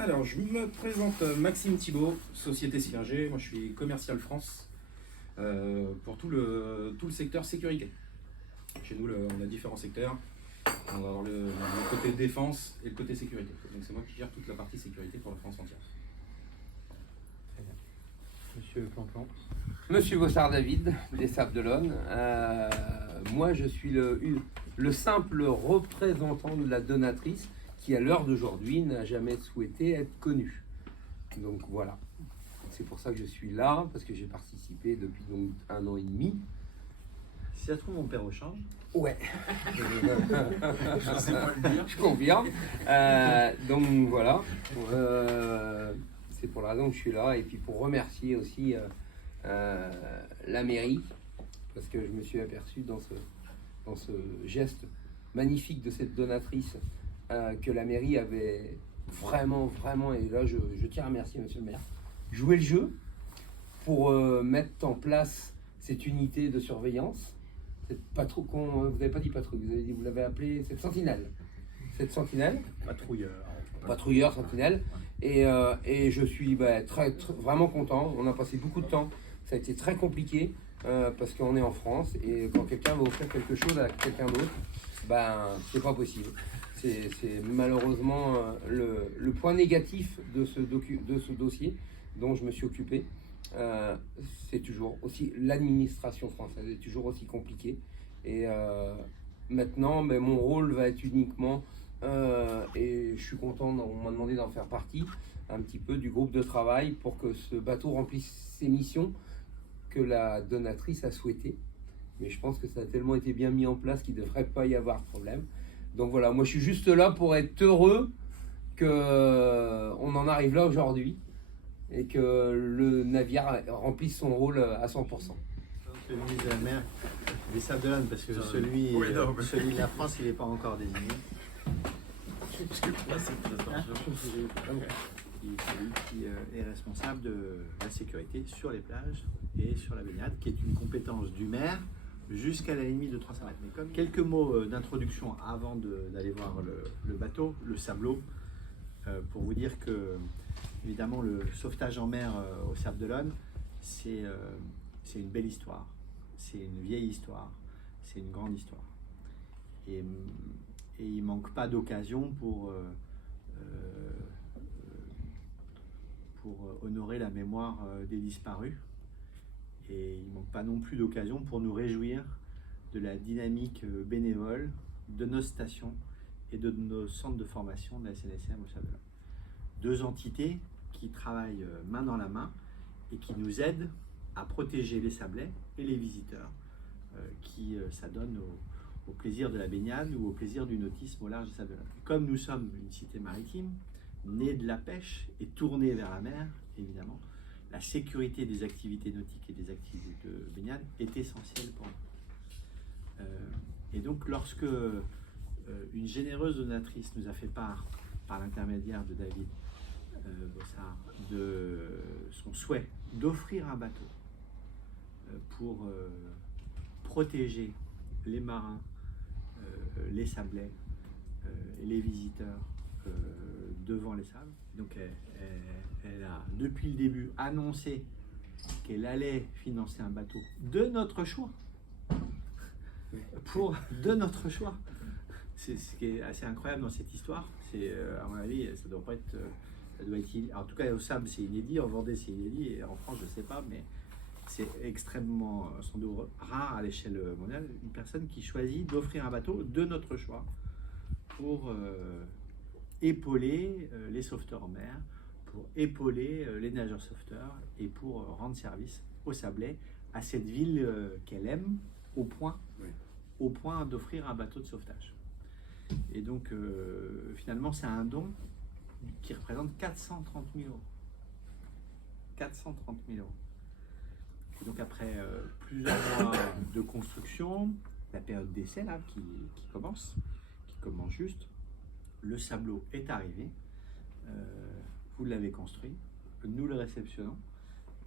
Alors, je me présente Maxime Thibault, Société Silinger. Moi, je suis commercial France pour tout le secteur sécurité. Chez nous, on a différents secteurs. On va avoir le côté défense et le côté sécurité. Donc, c'est moi qui gère toute la partie sécurité pour la France entière. Très bien. Monsieur Planplan. Monsieur Bossard-David, des Sables d'Olonne. Moi, je suis le simple représentant de la donatrice qui, à l'heure d'aujourd'hui, n'a jamais souhaité être connue. Donc voilà. C'est pour ça que je suis là, parce que j'ai participé depuis donc 1 an et demi. Si ça se trouve, mon père au change. Ouais. Je sais pas le dire. Je confirme. Donc voilà. C'est pour la raison que je suis là. Et puis pour remercier aussi la mairie, parce que je me suis aperçu dans ce geste magnifique de cette donatrice que la mairie avait vraiment, et là je tiens à remercier monsieur le maire, joué le jeu pour mettre en place cette unité de surveillance. Vous n'avez pas dit patrouille, vous l'avez appelé cette sentinelle. Patrouilleur, sentinelle. Et je suis vraiment content. On a passé beaucoup de temps. Ça a été très compliqué parce qu'on est en France et quand quelqu'un va offrir quelque chose à quelqu'un d'autre, c'est pas possible. C'est malheureusement le point négatif de ce dossier dont je me suis occupé. C'est toujours aussi l'administration française est toujours aussi compliquée et maintenant mon rôle va être uniquement et je suis content, on m'a demandé d'en faire partie un petit peu du groupe de travail pour que ce bateau remplisse ses missions que la donatrice a souhaité, mais je pense que ça a tellement été bien mis en place qu'il ne devrait pas y avoir de problème. Donc voilà, moi je suis juste là pour être heureux qu'on en arrive là aujourd'hui et que le navire remplisse son rôle à 100%. Le ministre de la Mer des Sables d'Olonne, parce que celui de la France, il n'est pas encore désigné. Parce que là, c'est très C'est lui qui est responsable de la sécurité sur les plages et sur la baignade, qui est une compétence du maire jusqu'à la limite de 300 mètres. Mais comme quelques mots d'introduction avant d'aller voir le bateau, le Sablot, pour vous dire que évidemment le sauvetage en mer au Sables d'Olonne, c'est une belle histoire, c'est une vieille histoire, c'est une grande histoire. Et il ne manque pas d'occasion pour honorer la mémoire des disparus. Et il ne manque pas non plus d'occasion pour nous réjouir de la dynamique bénévole de nos stations et de nos centres de formation de la SNSM au Sables d'Olonne. 2 entités qui travaillent main dans la main et qui nous aident à protéger les sablets et les visiteurs qui s'adonnent au plaisir de la baignade ou au plaisir du nautisme au large des Sables d'Olonne. Comme nous sommes une cité maritime, née de la pêche et tournée vers la mer, évidemment, la sécurité des activités nautiques et des activités de baignade est essentielle pour nous. Et donc, lorsque une généreuse donatrice nous a fait part, par l'intermédiaire de David Bossard, de son souhait d'offrir un bateau pour protéger les marins, les sablets et les visiteurs devant les sables. Donc elle a depuis le début annoncé qu'elle allait financer un bateau de notre choix. De notre choix. C'est ce qui est assez incroyable dans cette histoire. C'est à mon avis, ça doit être en tout cas au Sable c'est inédit, en Vendée c'est inédit et en France je sais pas, mais c'est extrêmement sans doute rare à l'échelle mondiale, une personne qui choisit d'offrir un bateau de notre choix pour épauler les sauveteurs en mer, pour épauler les nageurs sauveteurs et pour rendre service au Sablais, à cette ville qu'elle aime au point d'offrir un bateau de sauvetage. Et donc finalement c'est un don qui représente 430 000 euros. 430 000 euros. Et donc après plusieurs mois de construction, la période d'essai là qui commence juste, le Sablot est arrivé, vous l'avez construit, nous le réceptionnons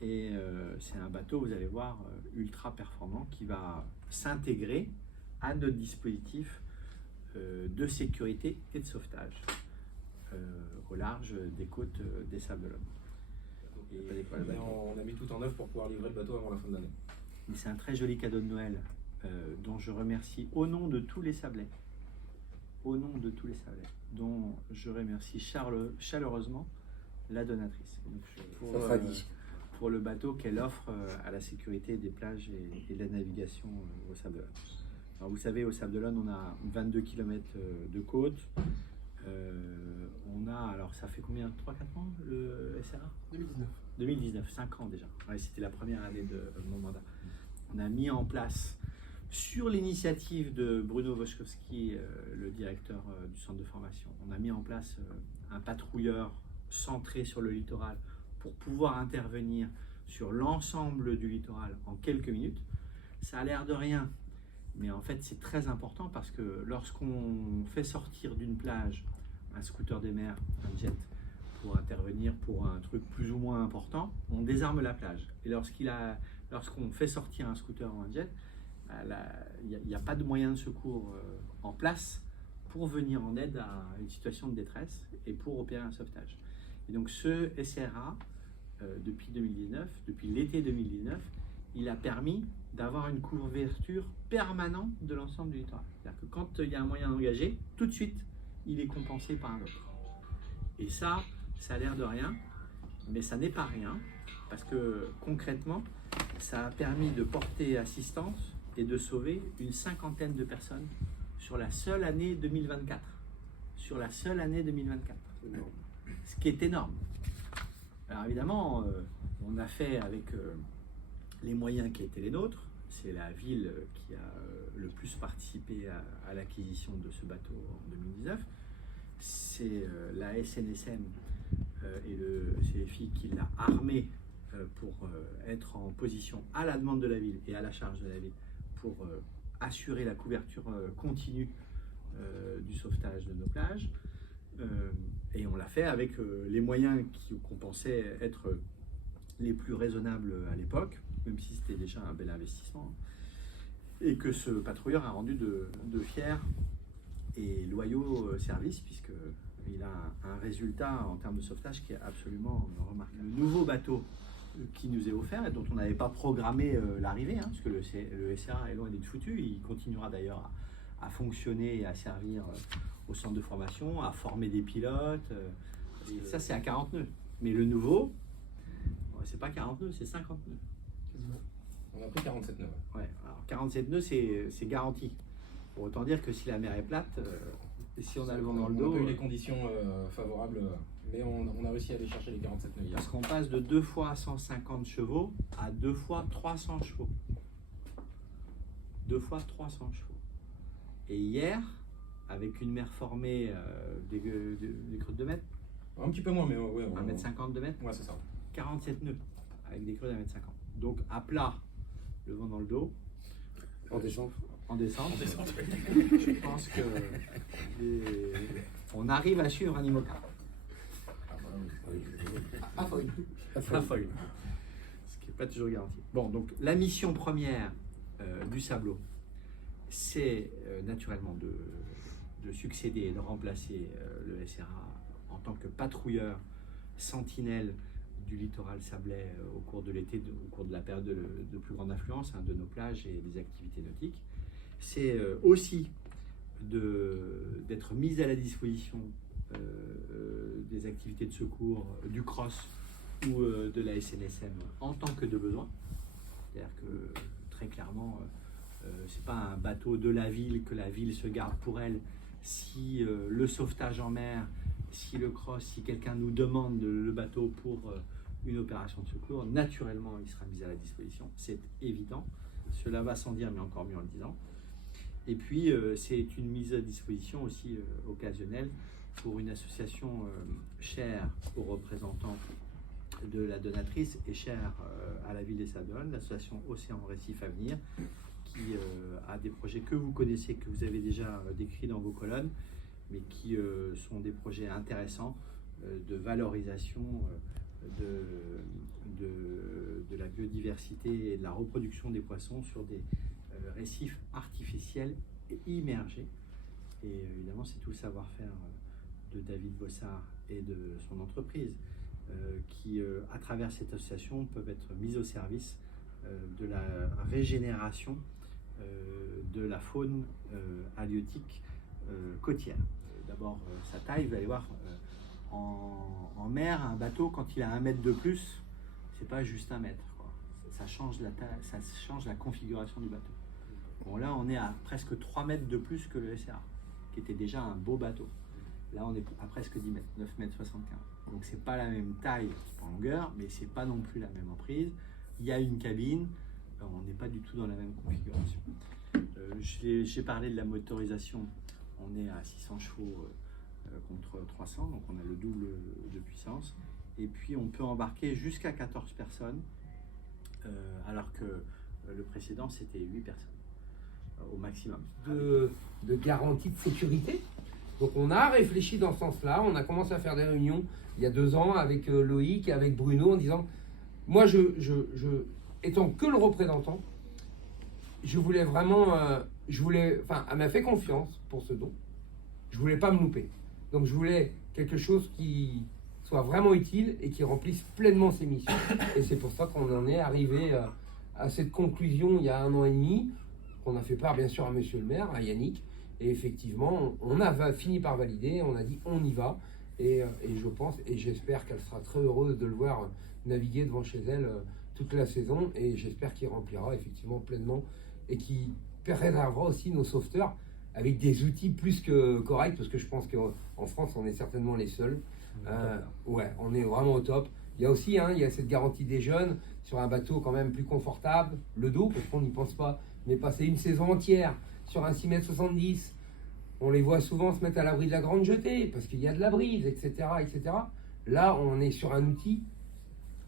et c'est un bateau, vous allez voir, ultra performant qui va s'intégrer à notre dispositif de sécurité et de sauvetage. au large des côtes des Sables-d'Olonne. Et on a mis tout en œuvre pour pouvoir livrer le bateau avant la fin de l'année. Mais c'est un très joli cadeau de Noël dont je remercie au nom de tous les Sablais, dont je remercie chaleureusement la donatrice. Donc, Ça sera dit. pour le bateau qu'elle offre à la sécurité des plages et de la navigation au Sables-d'Olonne. Alors vous savez, au Sables-d'Olonne, on a 22 km de côte. On a, alors ça fait combien, 3-4 ans le SRA 2019, 5 ans déjà. Ouais, c'était la première année de mon mandat. On a mis en place, sur l'initiative de Bruno Voskowski, le directeur du centre de formation, on a mis en place un patrouilleur centré sur le littoral pour pouvoir intervenir sur l'ensemble du littoral en quelques minutes. Ça a l'air de rien, mais en fait c'est très important parce que lorsqu'on fait sortir d'une plage un scooter des mers, un jet, pour intervenir pour un truc plus ou moins important, on désarme la plage. Et lorsqu'on fait sortir un scooter ou un jet, il n'y a pas de moyen de secours en place pour venir en aide à une situation de détresse et pour opérer un sauvetage. Et donc ce SRA, depuis 2019, depuis l'été 2019, il a permis d'avoir une couverture permanente de l'ensemble du littoral. C'est-à-dire que quand il y a un moyen engagé, tout de suite, il est compensé par un autre. Et ça a l'air de rien, mais ça n'est pas rien, parce que concrètement, ça a permis de porter assistance et de sauver une 50aine de personnes sur la seule année 2024. Sur la seule année 2024. Ce qui est énorme. Alors évidemment, on a fait avec les moyens qui étaient les nôtres. C'est la ville qui a le plus participé à l'acquisition de ce bateau en 2019. C'est la SNSM et le CFI qui l'a armé pour être en position à la demande de la ville et à la charge de la ville pour assurer la couverture continue du sauvetage de nos plages. Et on l'a fait avec les moyens qu'on pensait être les plus raisonnables à l'époque, même si c'était déjà un bel investissement, et que ce patrouilleur a rendu de fiers et loyaux services, puisqu'il a un résultat en termes de sauvetage qui est absolument remarquable. Le nouveau bateau qui nous est offert et dont on n'avait pas programmé l'arrivée, parce que le SRA est loin d'être foutu, il continuera d'ailleurs à fonctionner et à servir au centre de formation, à former des pilotes. Et ça, c'est à 40 nœuds. Mais le nouveau, c'est pas 40 nœuds, c'est 50 nœuds. On a pris 47 nœuds. Ouais, alors 47 nœuds, c'est garanti. Pour autant dire que si la mer est plate, et si on a le vent dans le dos... On a eu les conditions favorables, mais on a réussi à aller chercher les 47 nœuds hier. Parce qu'on passe de 2 fois 150 chevaux à 2 fois 300 chevaux. 2 fois 300 chevaux. Et hier, avec une mer formée des creux de 2 mètres, un petit peu moins, mais ouais. 1,50 m, 2 mètres. Ouais, c'est ça. 47 nœuds, avec des creux d'1,50 m. Donc à plat, le vent dans le dos. En descente. En descente. Je pense que on arrive à suivre un IMOCA. À foil. Ce qui n'est pas toujours garanti. Bon, donc la mission première du Sablot, c'est naturellement de succéder et de remplacer le SRA en tant que patrouilleur sentinelle du littoral sablais au cours de l'été, au cours de la période de plus grande affluence de nos plages et des activités nautiques. C'est aussi d'être mise à la disposition des activités de secours, du CROSS ou de la SNSM en tant que de besoin. C'est-à-dire que très clairement, c'est pas un bateau de la ville que la ville se garde pour elle. Si le sauvetage en mer, si le CROSS, si quelqu'un nous demande le bateau pour une opération de secours, naturellement il sera mis à la disposition, c'est évident. Cela va sans dire, mais encore mieux en le disant. Et puis c'est une mise à disposition aussi occasionnelle pour une association chère aux représentants de la donatrice et chère à la ville des Sables-d'Olonne, l'association Océan Récif Avenir, qui a des projets que vous connaissez, que vous avez déjà décrits dans vos colonnes, mais qui sont des projets intéressants de valorisation de la biodiversité et de la reproduction des poissons sur des récifs artificiels et immergés. Et évidemment, c'est tout le savoir-faire de David Bossard et de son entreprise, qui, à travers cette association, peuvent être mises au service de la régénération de la faune halieutique côtière. D'abord, sa taille, vous allez voir, en mer, un bateau, quand il a 1 mètre de plus, c'est pas juste 1 mètre, quoi. Ça change la taille, ça change la configuration du bateau. Bon, là, on est à presque 3 mètres de plus que le SRA, qui était déjà un beau bateau. Là, on est à presque 10 mètres, 9 mètres 75. Donc, c'est pas la même taille en longueur, mais c'est pas non plus la même emprise. Il y a une cabine, on n'est pas du tout dans la même configuration. J'ai parlé de la motorisation, on est à 600 chevaux contre 300, donc on a le double de puissance. Et puis, on peut embarquer jusqu'à 14 personnes, alors que le précédent, c'était 8 personnes au maximum. De garantie de sécurité. Donc on a réfléchi dans ce sens-là, on a commencé à faire des réunions il y a 2 ans avec Loïc et avec Bruno en disant, moi étant que le représentant, je voulais vraiment, elle m'a fait confiance pour ce don, je voulais pas me louper. Donc je voulais quelque chose qui soit vraiment utile et qui remplisse pleinement ses missions. Et c'est pour ça qu'on en est arrivé à cette conclusion il y a 1 an et demi, qu'on a fait part bien sûr à monsieur le maire, à Yannick. Et effectivement, on a fini par valider, on a dit on y va. Et je pense, et j'espère qu'elle sera très heureuse de le voir naviguer devant chez elle toute la saison. Et j'espère qu'il remplira effectivement pleinement et qu'il préservera aussi nos sauveteurs avec des outils plus que corrects. Parce que je pense qu'en France, on est certainement les seuls. Ouais, on est vraiment au top. Il y a aussi il y a cette garantie des jeunes sur un bateau quand même plus confortable. Le dos, parce qu'on n'y pense pas. Mais passer une saison entière sur un 6,70 m, on les voit souvent se mettre à l'abri de la grande jetée, parce qu'il y a de la brise, etc., etc. Là, on est sur un outil,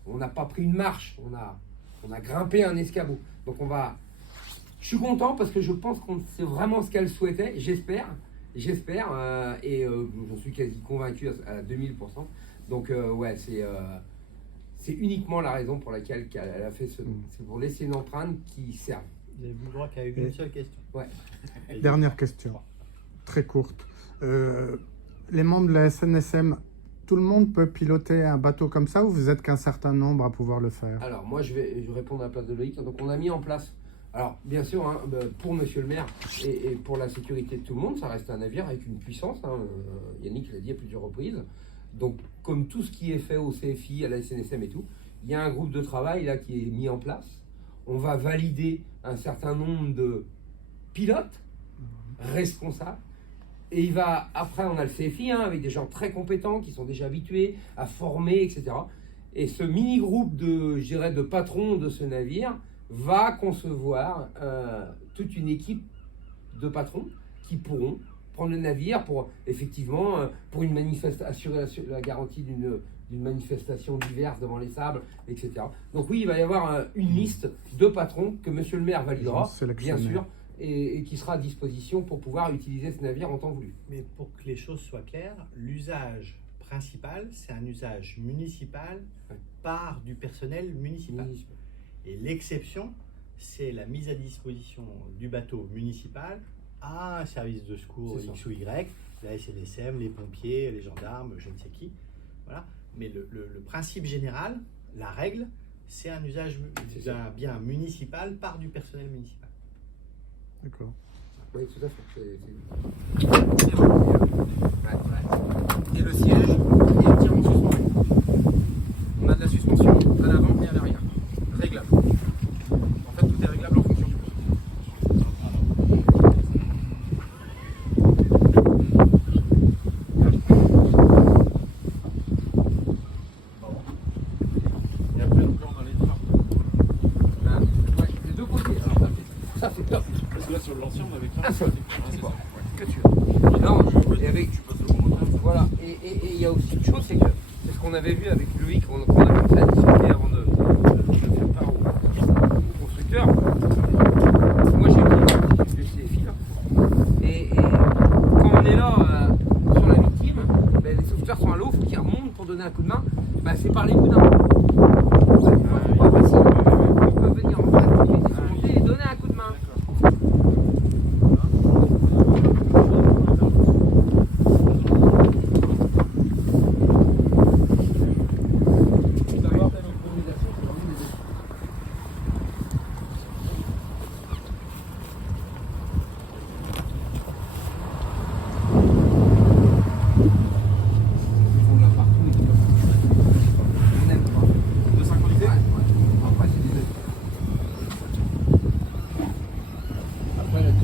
on n'a pas pris une marche, on a grimpé un escabeau. Donc je suis content parce que je pense qu'on sait vraiment ce qu'elle souhaitait, j'espère, et j'en suis quasi convaincu à 2000%. Donc ouais, c'est uniquement la raison pour laquelle elle a fait ce don. C'est pour laisser une empreinte qui serve. Vous avez le droit qu'il y a eu une seule question. Ouais. Dernière question, très courte. Les membres de la SNSM, tout le monde peut piloter un bateau comme ça ou vous êtes qu'un certain nombre à pouvoir le faire? Alors moi je vais répondre à la place de Loïc. Donc on a mis en place, alors bien sûr pour monsieur le maire et pour la sécurité de tout le monde, ça reste un navire avec une puissance, Yannick l'a dit à plusieurs reprises. Donc comme tout ce qui est fait au CFI, à la SNSM et tout, il y a un groupe de travail là qui est mis en place. On va valider un certain nombre de pilotes responsables. Et après, on a le CFI, avec des gens très compétents qui sont déjà habitués à former, etc. Et ce mini-groupe de patrons de ce navire va concevoir toute une équipe de patrons qui pourront prendre le navire pour, effectivement, pour une manifestation, assurer la garantie d'une manifestation diverse devant les sables, etc. Donc oui, il va y avoir une liste de patrons que monsieur le maire validera, bien sûr, et qui sera à disposition pour pouvoir utiliser ce navire en temps voulu. Mais pour que les choses soient claires, l'usage principal, c'est un usage municipal par du personnel municipal. Et l'exception, c'est la mise à disposition du bateau municipal à un service de secours X ou Y, la SNSM, les pompiers, les gendarmes, je ne sais qui. Voilà. Mais le principe général, la règle, c'est un usage d'un bien municipal par du personnel municipal. D'accord. Oui, tout à fait. Et le siège est entièrement suspendu. On a de la suspension à l'avant et à l'arrière. Réglable. En fait, tout est réglable en fonction du vent. Et après, donc là, on a les trains. Ouais, des deux côtés. Alors, ça c'est top. Parce que là, sur l'ancien, on avait qu'un Un seul. c'est ça. Que tu veux. Non, et avec, Tu passes le bon moteur. voilà. Et il y a aussi une chose, c'est ce qu'on avait vu avec Loïc, qu'on a commencé à discuter avant de faire part au constructeur. Moi j'ai vu le CFI là. Et quand on est là sur la victime, les sauveteurs sont à l'eau, il faut qu'ils remontent pour donner un coup de main. C'est par les boudins. C'est pas facile. Ils peuvent venir en face, ils sont montés et donner un coup de main.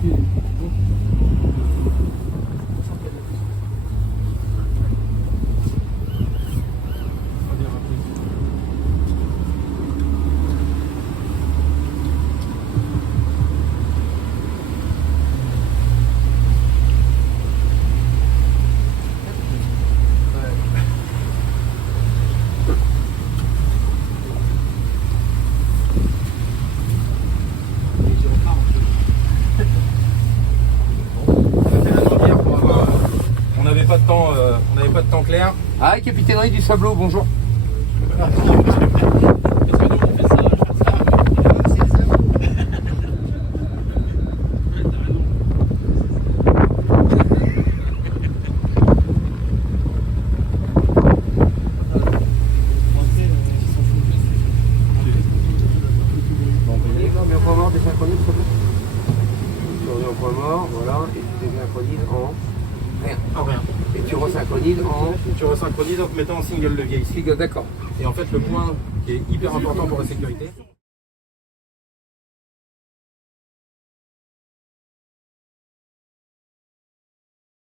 On n'avait pas de temps, on n'avait pas de temps clair. Ah, capitainerie du Sablot, bonjour. Mais en point mort, désynchronises, s'il te plaît. Tu reviens en point mort, voilà, et tu désynchronises en rien. En rien. Et tu resynchronises en Tu resynchronises en te mettant en single levier ici. d'accord. Et en fait, le point qui est hyper important pour la sécurité,